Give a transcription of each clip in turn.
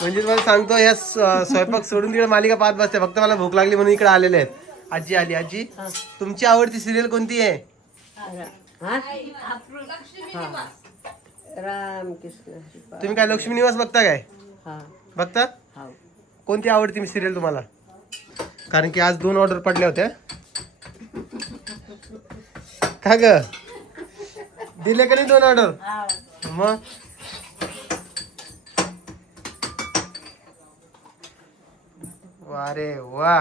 म्हणजे तुम्हाला सांगतो ह्या स्वयंपाक सोडून तिकडे मालिका पाहत बसते. फक्त मला भूक लागली म्हणून इकडे आलेले आहेत. आजी आली. आजी तुमची आवडती सिरियल कोणती आहे? रामकृष्ण. तुम्ही काय लक्ष्मी निवास बघता काय? बघता? कोणती आवडती सिरियल तुम्हाला? कारण की आज 2 ऑर्डर पडल्या होत्या. का ग दिले का नाही 2 ऑर्डर? मग अरे वा.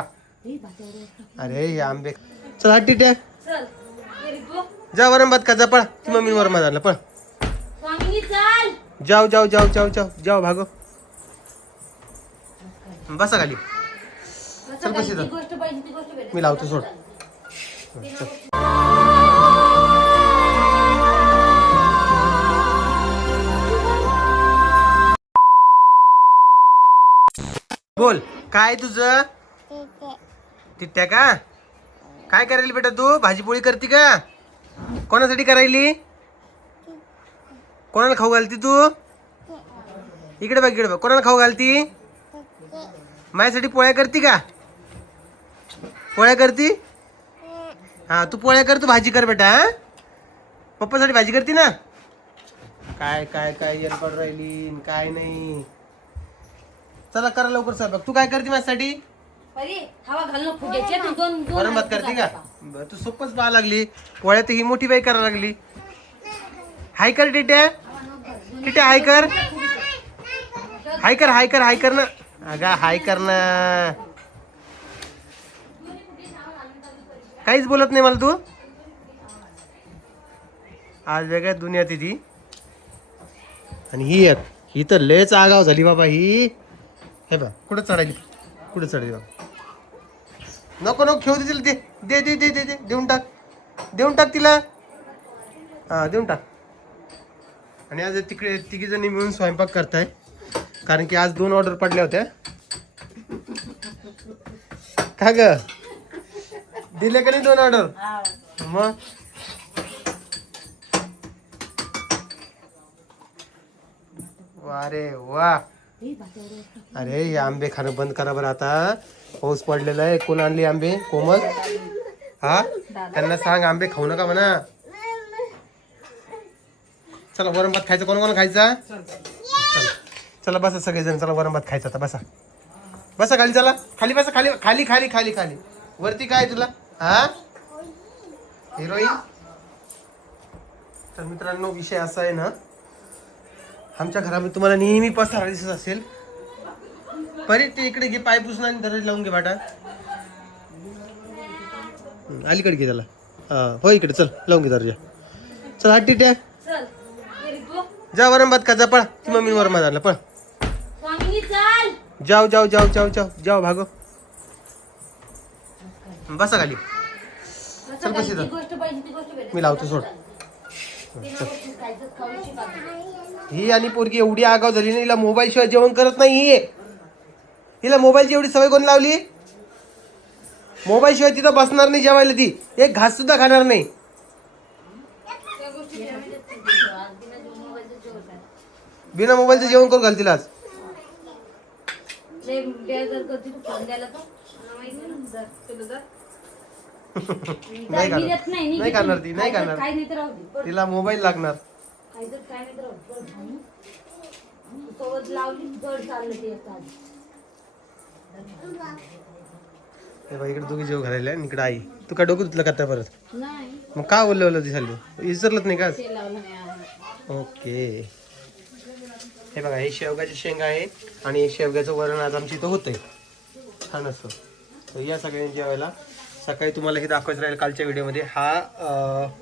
अरे हे आंबे चल हात टिट्या जा वरम भात का पळ. ती मम्मी वरम भात आणलं पळ. जाऊ जाऊ जाऊ जाऊ जाऊ जाऊ भागो. बसा खाली. चल बस इथं. मी लावतो सोड. चल. बोल काय तुझं? तिट्या का? काय करायली बेटा तू? भाजीपोळी करते का? कोणासाठी करायली? कोणाला खाऊ घालती तू? इकडे बघ इकडे बघ. कोणाला खाऊ घालती? माझ्यासाठी पोळ्या करते का? पोळ्या करती? हा तू पोळ्या कर, तू भाजी कर बेटा. हा पप्पासाठी भाजी करते ना? काय काय काय येरपड राहिली काय नाही. चला करा लवकर स्वयंपाक. तू काय करते माझ्यासाठी? वरण भात करते का? तू सोपच पाहा लागली. पोळ्या तर ही मोठी बाई करायला लागली. हाय कर टिट्या. टिट्या हाय कर. हाय कर हाय कर हाय कर ना. अगा हाय कर ना. काहीच बोलत नाही मला तू. आज वेगळ्या दुनियात ती. आणि ही तर लयच आगाव झाली बाबा ही. हे बा कुठं चढायली? कुठं चढायली बाबा? नको नको खेळू दे तिला. दे दे दे दे दे देऊन टाक. देऊन टाक तिला. हा देऊन टाक. आणि आज तिकडे तिघी जणी मिळून स्वयंपाक करताय. कारण की आज 2 ऑर्डर पडल्या होत्या. का ग दिले का नाही 2 ऑर्डर? मग अरे वा. अरे हे आंबे खाणं बंद करा बरं आता. पाऊस पडलेला आहे. कोण आणली आंबे? कोमल. हा त्यांना सांग आंबे खाऊ नका म्हणा. चला वरण भात खायचा. कोण कोण खायचा? चला चला बसा सगळेजण. चला वरण भात खायचा आता. बसा बसा खाली. चला खाली बसा. खाली खाली खाली खाली खाली. वरती काय तुला? हा हिरोईन. तर मित्रांनो विषय असा आहे ना, आमच्या घरामध्ये तुम्हाला नेहमी पसारा दिसत असेल. परी ते इकडे घे. पाय पुसणं आणि दरवाजा लावून घे बाटा. अलीकडे घे त्याला. हो इकडे चल लावून घे दरवाजा. चल हात टिट्या जा वरम भात का जा पळ. ती मम्मी वरम भात आणलं पळ. जाऊ जाऊ जाऊ जाऊ जाऊ जाऊ भागो. बसा खाली. चल बस इथं. मी लावतो सोड. ही आणि पोरगी एवढी आगाव झाली ना, हिला मोबाईल शिवाय जेवण करत नाही. हिला मोबाईलची एवढी सवय कोण लावली? मोबाईल शिवाय तिथं बसणार नाही जेवायला. ती एक घास सुद्धा खाणार नाही. बिना मोबाईलचं जेवण करून घाल तिला आज. नाही खाणार ती. नाही खाणार. तिला मोबाईल लागणार. इकडे दोघी जेव घालायला आणि इकडे आई. तू काय डोकं धुतलं का परत? मग का बोलवलं ती झाली? विसरलत नाही का? ओके. हे बघा हे शेवगाची शेंगा आहे आणि शेवग्याचं वरण आज आमची इथं होतंय छान असं. तर या सगळ्यांनी जेवायला. सकाळी तुम्हाला हे दाखवायचं राहील कालच्या व्हिडिओमध्ये. हा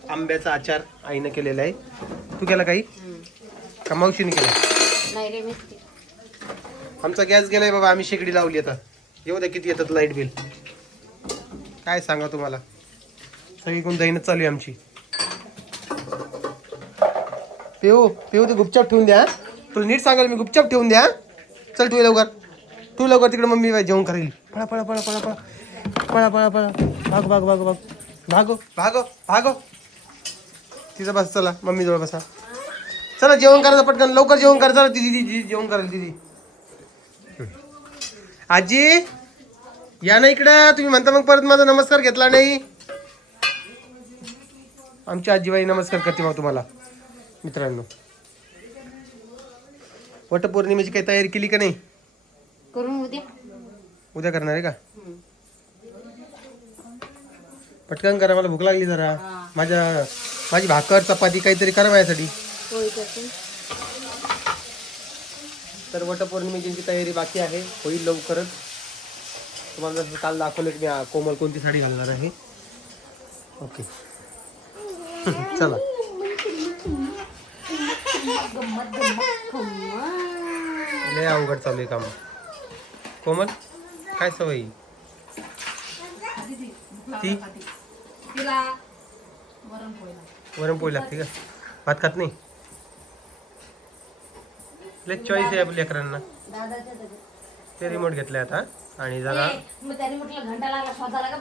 आंब्याचा आचार आईनं केलेला आहे. तू केला काही का मावशीने केला? आमचा गॅस गेलाय बाबा. आम्ही शेगडी लावली आता. येऊ द्या किती येतात लाईट बिल. काय सांगा तुम्हाला. सगळीकडून दैनच चालू आहे आमची. पेऊ पेऊ ते गुपचाप ठेवून द्या. तुला नीट सांगाल मी. गुपचाप ठेवून द्या. चल ठेवू लवकर. ठेवू लवकर. तिकडे मम्मी जेवण करेल. पळा पळा पळा पळा पळा पळा पळा पळा. भागो भागो भागो भागो भागो भागो भागो. तिथं बस. चला मम्मी जवळ बसा. चला जेवण करायचं पटकन. लवकर जेवण करा. चला दिदी दिदी जेवण करेल. दिदी आजी या ना इकडं. तुम्ही म्हणता मग परत माझा नमस्कार घेतला नाही. आमची आजीबाई नमस्कार करते मग तुम्हाला. मित्रांनो, वटपौर्णिमेची काही तयारी केली का नाही? करून उद्या करणार आहे का? पटकन करा, मला भूक लागली जरा. माझी भाकर चपाती काहीतरी करा माझ्यासाठी. तर वटपौर्णिमेची तयारी बाकी आहे, होईल लवकरच. तुम्हाला जसं काल दाखवलं की मी कोमल कोणती साडी घालणार आहे. ओके चला. लय अवघड चालू आहे काम. कोमल काय सवय ती? वरण पोळी लागते का? भात खात नाही? लय चॉईस आहे आपल्या लेकरांना. ते रिमोट घेतलंय आता. आणि जरा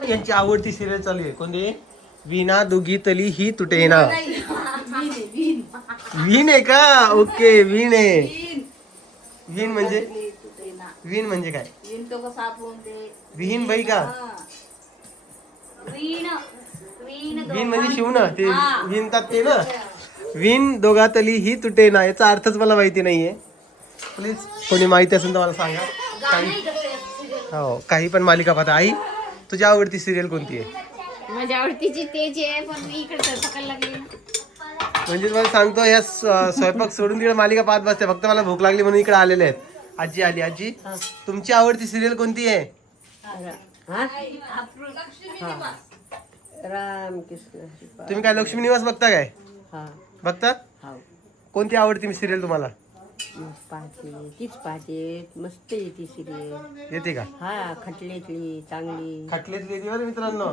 यांची आवडती सिरियल चालू आहे. कोणती? विना दुगी तली ही तुटे ना. विण आहे का? ओके विण आहे. विण म्हणजे काय? विहीन बाई का? विण म्हणजे शिवणं ते विणतात ते ना. विण दोघातली ही तुटे ना, याचा अर्थच मला माहिती नाहीये. प्लीज कोणी माहिती असेल तर मला सांगा. हो, काही पण मालिका पाहता. आई तुझी आवडती सिरियल कोणती आहे? माझ्या आवडतीची तेच आहे, पण मी इकडे स्वयंपाकाला लागली. म्हणजे तुम्हाला सांगतो, ह्या स्वयंपाक सोडून तिकडे मालिका पाहत बसते. फक्त मला भूक लागली म्हणून इकडे आलेले आहेत. आजी आली. आजी तुमची आवडती सिरियल कोणती आहे? तुम्ही काय लक्ष्मी निवास बघता काय? बघता? कोणती आवडती सिरियल तुम्हाला? तीच पाहते. मस्त येते सिरियल. येते का? हा, खटलेतली चांगली. खटलेतली येते बरं मित्रांनो.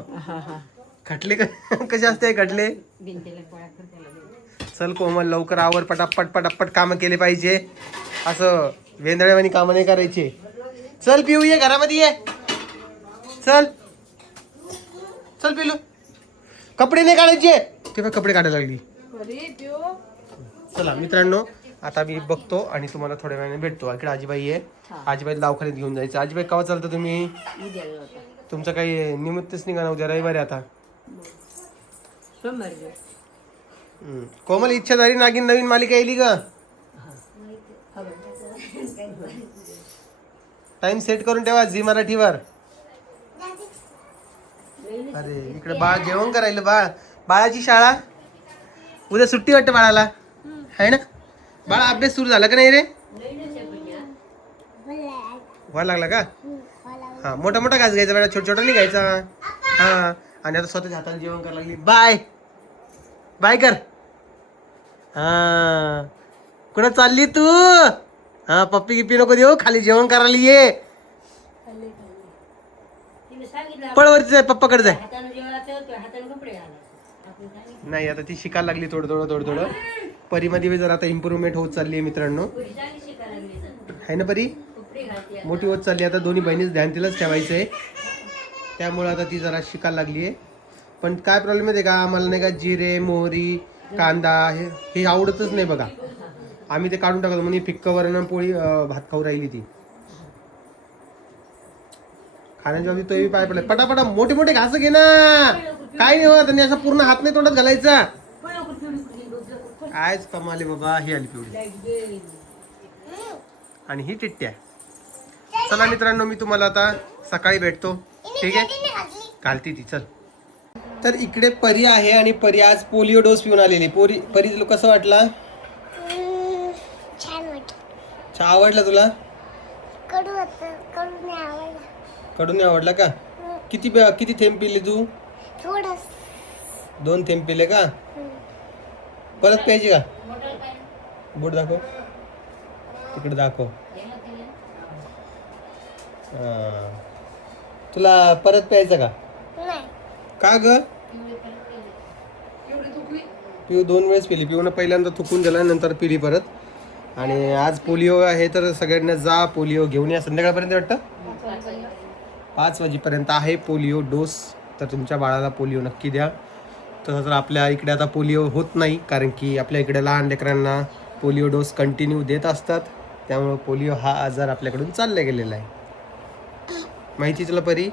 खटले कसे असते खटले? चल कोमल लवकर आवर, पटापट पटापट कामं केले पाहिजे. असं वेंदळेवानी कामं नाही करायचे. चल पिऊ ये घरामध्ये ये. चल चल पिलू. कपडे नाही काढायचे. ते कपडे काढायला लागली. चला मित्रांनो, आता मी बघतो आणि तुम्हाला थोड्या वेळाने भेटतो. इकडे आजीबाई आहे. आजीबाई दवाखान्यात घेऊन जायचं. आजीबाई केव्हा चालतं तुम्ही? तुमचं काही निमित्तच निघा ना. उद्या रविवारी. आता कोमल इच्छा झाली नागिन नवीन मालिका येईल का? टाइम सेट करून ठेवा झी मराठीवर. अरे इकडे बाळ जेवण करायला. बाळाची शाळा उद्या सुट्टी वाटतं बाळाला, है ना? बाळा अभ्यास सुरू झाला का नाही रे? व्हायला लागला का? हा, मोठा मोठा घास घ्यायचा बेटा, छोटा छोटा नाही घ्यायचा. हा, आणि आता स्वतःच्या हाताने जेवण करायला लागली. बाय बाय कर. हा, कुठं चालली तू? हा, पप्पी गिप्पी नको देऊ, खाली जेवण करायला ये. पळवरती जाय, पप्पाकडे जाय. नाही, आता ती शिकायला लागली थोडं थोडं. परीमध्ये जर आता इम्प्रूव्हमेंट होत चालली आहे मित्रांनो, है ना? परी मोठी होत चालली. आता दोन्ही बहिणीच ध्यान तिलाच ठेवायचं आहे. त्यामुळे आता ती जरा शिकायला लागली आहे. पण काय प्रॉब्लेम आहे का, आम्हाला नाही का जिरे मोहरी कांदा हे आवडतच नाही बघा. आम्ही ते काढून टाकतो. म्हणजे फिक्क वरण पोळी भात खाऊ राहिली ती. खाण्याच्या बाबतीत तोही पाय पडला. पटापटा मोठे मोठे घास घे ना. काय नाही होत. आणि असा पूर्ण हात नाही तोंडात घालायचा. आज कमाले बाबा. ही आली पिवळी आणि ही टिट्ट्या. चला मित्रांनो, मी तुम्हाला आता सकाळी भेटतो. ठीक आहे? घालती ती. चल. तर इकडे परी आहे आणि परी आज पोलिओ डोस पिऊन आलेली. परी कसं वाटला? छान वाटलं. चहा आवडला तुला? कडू नाही आवडला. कडून नाही आवडला का? किती थेंब पिले तू? थोडस. 2 थेंब पिले का? परत प्यायची का? बोट दाखव. तिकडे दाखव. तुला परत प्यायचं का? नाही. का ग? पिऊ 2 वेळेस पिली. पिऊन पहिल्यांदा थुकून गेला, नंतर पिली परत. आणि आज पोलिओ आहे तर सगळ्यांना जा पोलिओ घेऊन या. संध्याकाळपर्यंत वाटतं 5 वाजेपर्यंत आहे पोलिओ डोस. तर तुमच्या बाळाला पोलिओ नक्की द्या. तसं तर आपल्या इकडे आता पोलिओ होत नाही, कारण की आपल्या इकडे लहान लेकरांना पोलिओ डोस कंटिन्यू देत असतात. त्यामुळं पोलिओ हा आजार आपल्याकडून चालला गेलेला आहे. माहिती तुला परी?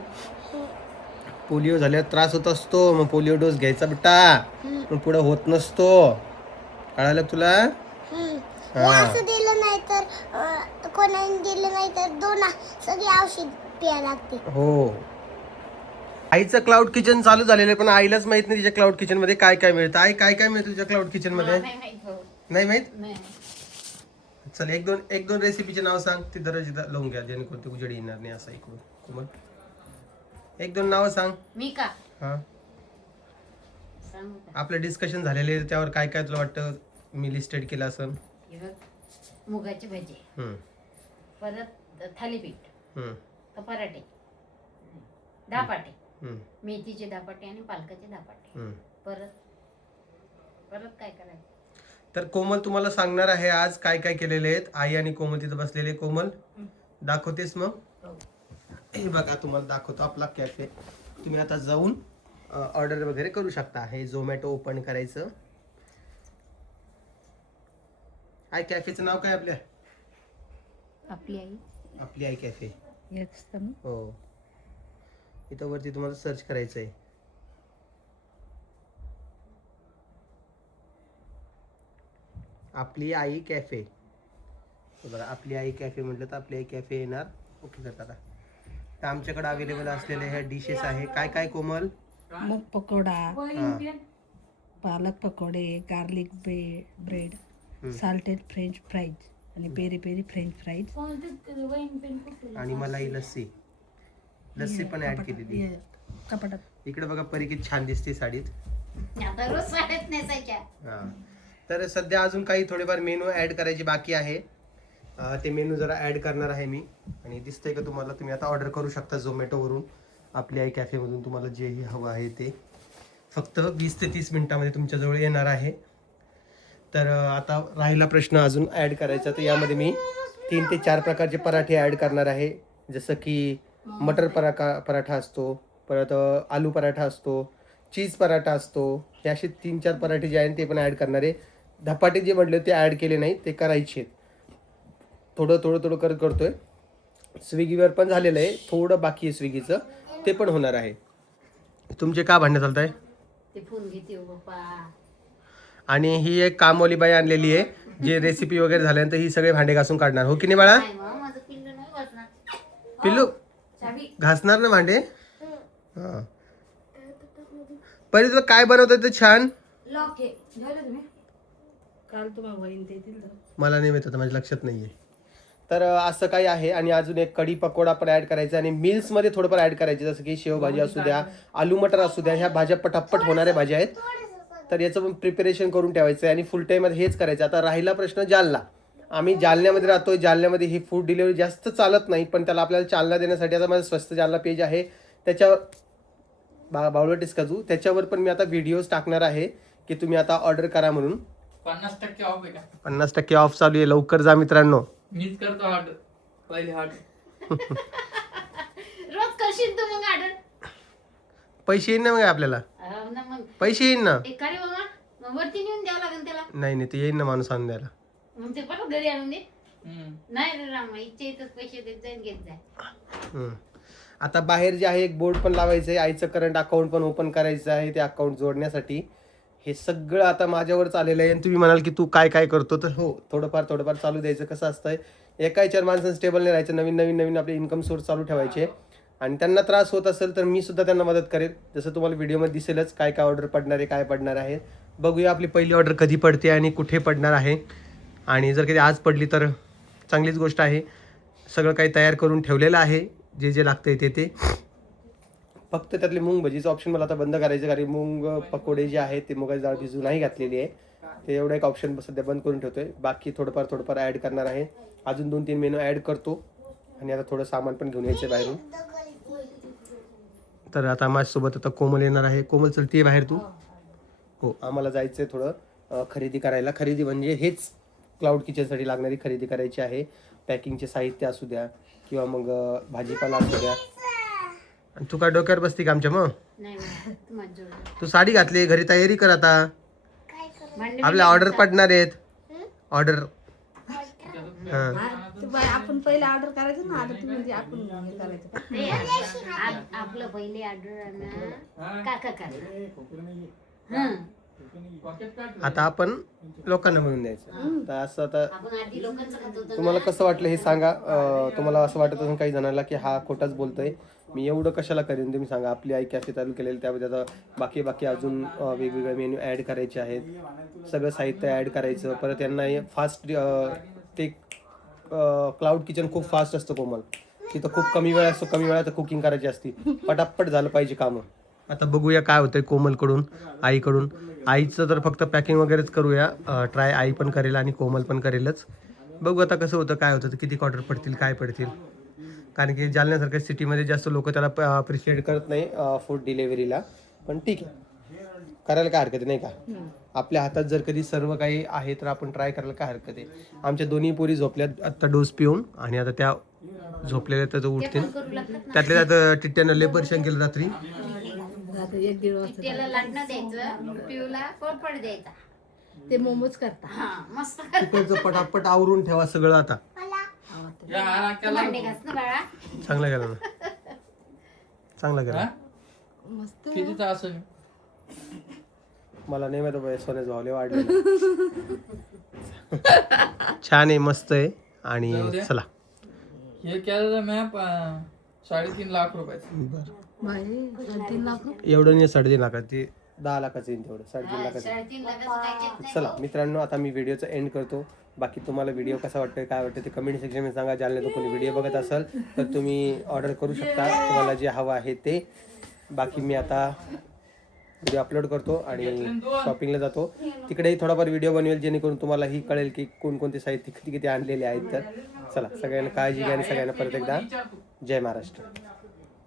पोलिओ झाल्यावर त्रास होत असतो, मग पोलिओ डोस घ्यायचा बेटा, मग पुढे होत नसतो. कळालं तुला? असं दिलं नाही तर कोणाने दिलं नाही तर सगळी औषध प्यायला लागते. हो. आईचं क्लाउड किचन चालू झालेलं आहे, पण आईलाच माहित नाही तिच्या क्लाउड किचन मध्ये काय काय मिळतं. आई काय काय मिळतं तुझ्या क्लाउड किचन मध्ये? नाही माहित भाऊ. नाही माहित? नाही. चल एक दोन रेसिपीचे नाव सांग, ती दररोज लावून घ्या जेणेकरून ते उजेड येणार नाही. असं ऐकून कोमल एक दोन नावं सांग. मी का हा, सांगू का? आपलं डिस्कशन झालेले आहे, त्यावर काय काय तुला वाटतं मी लिस्टेड केलं असं? हे बघ, मुगाची भाजी, परत थालीपीठ, पराठे, धापाटे, मेथीचे धापाटे आणि पालकाचे धापाटे, परत काय करायचं? तर कोमल तुम्हाला सांगणार आहे आज काय काय केलेले आहेत. आई आणि कोमल तिथं बसलेले. कोमल दाखवतेस मग? हे बघा तुम्हाला दाखवतो आपला कॅफे. तुम्ही आता जाऊन ऑर्डर वगैरे करू शकता. हे झोमॅटो ओपन करायचं. आई कॅफेचं नाव काय आपल्या? आपली आई कॅफे. हो, इथं वरती तुम्हाला सर्च करायचं आहे. आपली आई कॅफे. बघा आपली आई कॅफे म्हटलं तर आपली आई कॅफे येणार. ओके करता आता. तर आमच्याकडे अवेलेबल असलेल्या ह्या डिशेस आहे. काय काय कोमल? मूग पकोडा, पालक पकोडे, garlic bread, salted French fries आणि पेरी पेरी फ्रेंच फ्राईज आणि मलाई लस्सी. लस्सी पण ऍड केलेली. कपाटात. इकडे बघा परी किती छान दिसते साडीत. आता रोज साड्यात नेसायच्या. हा, तर सध्या अजून काही थोडेफार मेनू ऍड करायचे बाकी आहे. ते मेनू जरा ऍड करणार आहे मी. आणि दिसतंय का तुम्हाला? तुम्ही आता ऑर्डर करू शकता झोमॅटोवरून. आपली आई कॅफेमधून तुम्हाला जेही हवं आहे ते फक्त 20 ते 30 मिनिटामध्ये तुमच्याजवळ येणार आहे. तर आता राहिला प्रश्न अजून ऍड करायचा. तर यामध्ये मी 3 ते 4 प्रकारचे पराठे ऍड करणार आहे. जसं की मटर पराठा असतो, परत आलू पराठा असतो, चीज पराठा असतो. हे असे 3-4 पराठे जे आहेत ते पण ऍड करणार आहे. धपाटे जे म्हटले ते ऍड केले नाही, ते करायचे. थोडं करतोय. स्विगीवर पण झालेलं आहे, थोडं बाकी आहे स्विगीचं, ते पण होणार आहे. तुमचे का भांडण चालत आहे? ते फोन घेते हो बाप्पा. आणि ही एक कामवाली बाई आणलेली आहे, जे रेसिपी वगैरे झाल्यानंतर ही सगळे भांडे घासून काढणार. हो की नाही बाळा? नाही मग माझं पिल्लू नाही वाजणार. पिल्लू चावी. घासणार ना भांडे? हा. परी तुला काय बनवतं ते छान? लॉक आहे. जेवले तुम्ही? काल तुम्हाला वहीन देतील तर. मला नाही माहित होतं, माझ्या लक्षात नाहीये. तर असं काही आहे. आणि अजून एक कढी पकोडा पण ऍड करायचा. आणि मील्स मध्ये थोडंफार ऍड करायचे, जसं की शेवभाजी असू द्या, आलू मटर असू द्या. ह्या भाज्या पटापट होणाऱ्या भाज्या आहेत. तर याचं पण प्रिपरेशन करून ठेवायचं आहे आणि फुल टाईम मध्ये हेच करायचं. आता राहिला प्रश्न जालना. आम्ही जालन्यामध्ये राहतोय. जालन्यामध्ये ही फूड डिलिव्हरी जास्त चालत नाही, पण त्याला आपल्याला चालना देण्यासाठी आता माझं स्वस्त जालना पेज आहे, त्याच्यावर बावळटीस काजू, त्याच्यावर पण मी आता व्हिडिओज टाकणार आहे की तुम्ही आता ऑर्डर करा म्हणून. 50% ऑफ आहे का? 50% ऑफ चालू आहे. लवकर जा मित्रांनो. मीच करतो ऑर्डर. पहिले ऑर्डर. रोज करशील तू मग ऑर्डर? पैसे येईन ना मग आपल्याला? ना मग पैसे येईन ना? एक काय रे बाबा, मग वरती नेऊन द्यावं लागेल त्याला. नाही ते येईन ना माणूस आणून द्यायला. मग ते परत घरी आणून दे. नाही रे रामा, इच्छा इथंच पैसे देत जाईन, घेत जाय. आता बाहेर जे आहे एक बोर्ड पण लावायचं आहे. आईचं करंट अकाउंट पण ओपन करायचं आहे, ते अकाउंट जोडण्यासाठी. हे सगळं आता माझ्यावरच आलेलं आहे. आणि तुम्ही म्हणाल की तू काय काय करतो, तर हो, थोडंफार चालू द्यायचं. कसं असतंय, एका 4 माणसांचं स्टेबल नाही राहायचं. नवीन आपले इन्कम सोर्स चालू ठेवायचे. आणि त्यांना त्रास होत असेल तर मी सुद्धा त्यांना मदत करेल. जसं तुम्हाला व्हिडिओमध्ये दिसेलच काय काय ऑर्डर पडणार आहे, काय पडणार आहे. बघूया आपली पहिली ऑर्डर कधी पडते आणि कुठे पडणार आहे. आणि जर कधी आज पडली तर चांगलीच गोष्ट आहे. सगळं काही तयार करून ठेवलेलं आहे, जे लागतंय ते. फक्त त्यातले मूग भजीचं ऑप्शन मला आता बंद करायचं, कारण मूग पकोडे जे आहेत ते मुगाची डाळ भिजू नाही घातलेली आहे. ते एवढं एक ऑप्शन सध्या बंद करून ठेवतोय. बाकी थोडंफार ॲड करणार आहे. अजून 2-3 मेनू ॲड करतो. आणि आता थोडं सामान पण घेऊन यायचं बाहेरून. तर आता माझ्यासोबत आता कोमल येणार आहे. कोमल चलते बाहेर तू? हो, आम्हाला जायचं आहे थोडं खरेदी करायला. खरेदी म्हणजे हेच क्लाउड किचनसाठी लागणारी खरेदी करायची आहे. पॅकिंगचे साहित्य असू द्या किंवा मग भाजीपाला असू द्या. आणि तू काय डोक्यावर बसती का आमच्या? मग नाही बाबा, तू माझ्या जोड. तू साडी घातली, घरी तयारी कर आता. भांडे आपल्या ऑर्डर पडणार आहेत. ऑर्डर आपण पहिले ऑर्डर करायचं ना, आता तुम्ही म्हणजे आपण हे करायचं का? ते आपलं पहिले ऑर्डर काका करा. आता आपण लोकांना म्हणून द्यायचं. तर असं आता आपण आधी लोकांचं खात होतो तुम्हाला कसं वाटलं हे सांगा. तुम्हाला असं वाटत असेल काही जणांना की हा खोटाच बोलतोय, मी एवढं कशाला करेन, तुम्ही सांगा. आपली आई कॅफे चालू केलेली, त्यामध्ये आता बाकी अजून वेगवेगळे मेन्यू ॲड करायचे आहेत, सगळं साहित्य ॲड करायचं. परत यांना हे फास्ट ते क्लाउड किचन खूप फास्ट असतं कोमल, तिथं खूप कमी वेळ असतो, कमी वेळात कुकिंग करायची असती, पटापट झालं पाहिजे कामं. आता बघूया काय होतंय कोमलकडून, आईकडून. आईचं तर फक्त पॅकिंग वगैरेच करूया, ट्राय आई पण करेल आणि कोमल पण करेलच. बघू आता कसं होतं, काय होतं, किती ऑर्डर पडतील, काय पडतील. कारण की जालन्यासारख्या सिटीमध्ये जास्त लोक त्याला अप्रिशिएट करत नाही फूड डिलेव्हरीला, पण ठीक आहे, करायला काय हरकत नाही का. आपल्या हातात जर कधी सर्व काही आहे तर आपण ट्राय करायला काय हरकत आहे. आमच्या दोन्ही पोरी झोपल्यात आत्ता डोस पिऊन, आणि आता त्या झोपलेल्या तर उठतील. त्यातल्या त्यात टिट्ट्यानं लय परेशान केलं रात्री. आता 1-1.5 वाजता त्याला लाटणं द्यायचं, पिऊला पोळपड द्यायचा. ते मोमोज करता. हा मस्त. तिकडचं पटापट आवरून ठेवा सगळं. आता या राख्याला भांडे घास ना बाळा. चांगलं केलं ना, चांगलं केलं. मस्त. किती तास आहे? मला नाही माहिती बाबा, सोन्याचे भावले वाढले. छान आहे, मस्त आहे. आणि जाऊ दे. चला हे केलेलं मॅप 3.5 लाख रुपयाचं. बरं, बाई 3 लाख रुपये. एवढं नाही, 3.5 लाखाचं, ते 10 लाखाचं येईल तेवढं, 3.5 लाखाचं. 3.5 लाखाचं काय घेत नाही. चला मित्रांनो, आता मी व्हिडिओचा एंड करतो. बाकी तुम्हाला व्हिडिओ कसा वाटतोय, काय वाटतं ते कमेंट सेक्शनमध्ये सांगा. ज्याला कोणी व्हिडिओ बघत असेल तर तुम्ही ऑर्डर करू शकता, तुम्हाला जे हवं आहे ते. बाकी मी आता व्हिडिओ अपलोड करतो आणि शॉपिंगला जातो. तिकडेही थोडाफार व्हिडिओ बनवेल, जेणेकरून तुम्हालाही कळेल की कोणकोणते साहित्य किती किती आणलेले आहेत. तर चला, सगळ्यांना काळजी घ्या आणि सगळ्यांना परत एकदा जय महाराष्ट्र.